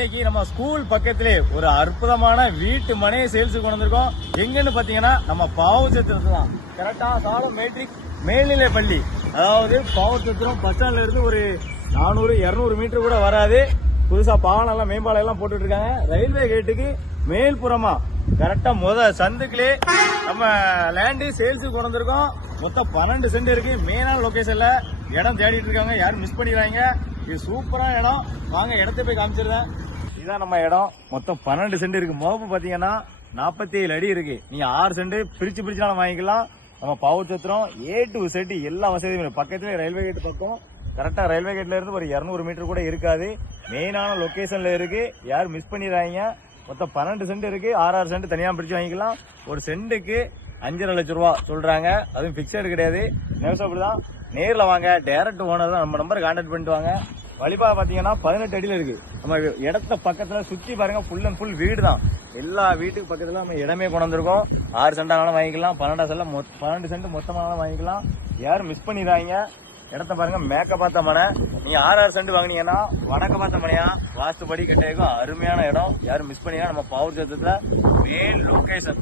இன்னைக்கு நம்ம ஸ்கூல் பக்கத்திலே ஒரு அற்புதமான வீட்டு மனையை சேல்ஸுக்கு கொண்டு வந்திருக்கோம். எங்கன்னு பாத்தீங்கன்னா நம்ம பாவச்சத்திரத்துல தான். கரெக்டா சாலம் மேட்ரிக் மேல்நிலை பள்ளி, அதாவது பாவச்சத்திரம் பஸ் ஸ்டாண்ட்ல இருந்து ஒரு 400-200 மீட்டர் கூட வராது. புதுசா பாலம் எல்லாம் மேம்பாலம் எல்லாம் போட்டுட்டு இருக்காங்க. ரயில்வே கேட்டுக்கு மேல்புறமா கரெக்டா சந்துக்குள்ளே நம்ம லேண்டு சேல்ஸுக்கு கொண்டு வந்திருக்கோம். மொத்தம் 12 சென்ட் இருக்கு. மெயினான லொகேஷன்ல இடம் தேடிட்டு இருக்காங்க, யாரும் மிஸ் பண்ணிடுறாங்க. இது சூப்பரான இடம், வாங்க இடத்த போய் காமிச்சிருந்தேன். இதுதான் நம்ம இடம். மொத்தம் 12 சென்ட் இருக்கு. முகப்பு பாத்தீங்கன்னா 47 அடி இருக்கு. நீங்க 6 சென்ட் பிரிச்சுனாலும் வாங்கிக்கலாம். நம்ம பாவச்சத்திரம் A to Z எல்லா வசதியும் பக்கத்துல ரயில்வே கேட் பக்கம். கரெக்டா ரயில்வே கேட்ல இருந்து ஒரு 200 மீட்டர் கூட இருக்காது. மெயினான லொகேஷன்ல இருக்கு, யாரும் மிஸ் பண்ணிடுறாங்க. மொத்தம் 12 சென்ட் இருக்கு. 6 சென்ட் தனியா பிரிச்சு வாங்கிக்கலாம். ஒரு சென்ட்டுக்கு 5.5 லட்சம் ரூபா சொல்றாங்க. அதுவும் பிக்சடு கிடையாது, நெகோசியபிள். நேர்ல வாங்க, டைரக்ட் ஓனர் தான். நம்ம நம்பர் கான்டாக்ட் பண்ணிட்டு வாங்க. வழிபா பாத்தீங்கன்னா 18 அடியில இருக்கு. நம்ம இடத்த பக்கத்துல சுத்தி பாருங்க, ஃபுல் அண்ட் ஃபுல் வீடு தான். எல்லா வீட்டுக்கு பக்கத்துல நம்ம இடமே கொண்டு வந்திருக்கோம். 6 சென்ட் ஆனாலும் வாங்கிக்கலாம், 12 சென்ட் மொத்தமானாலும் வாங்கிக்கலாம். யாரும் மிஸ் பண்ணிடுறாங்க. இடத்த பாருங்க, மேக்க பார்த்த மனை. நீங்க 6 சென்ட் வாங்கினீங்கன்னா வடக்க பார்த்த மனையா வாஸ்து படி கிட்டேக்கும். அருமையான இடம், யாரும் மிஸ் பண்ணினா நம்ம பாவச்சத்திரத்துல மெயின் லொகேஷன்.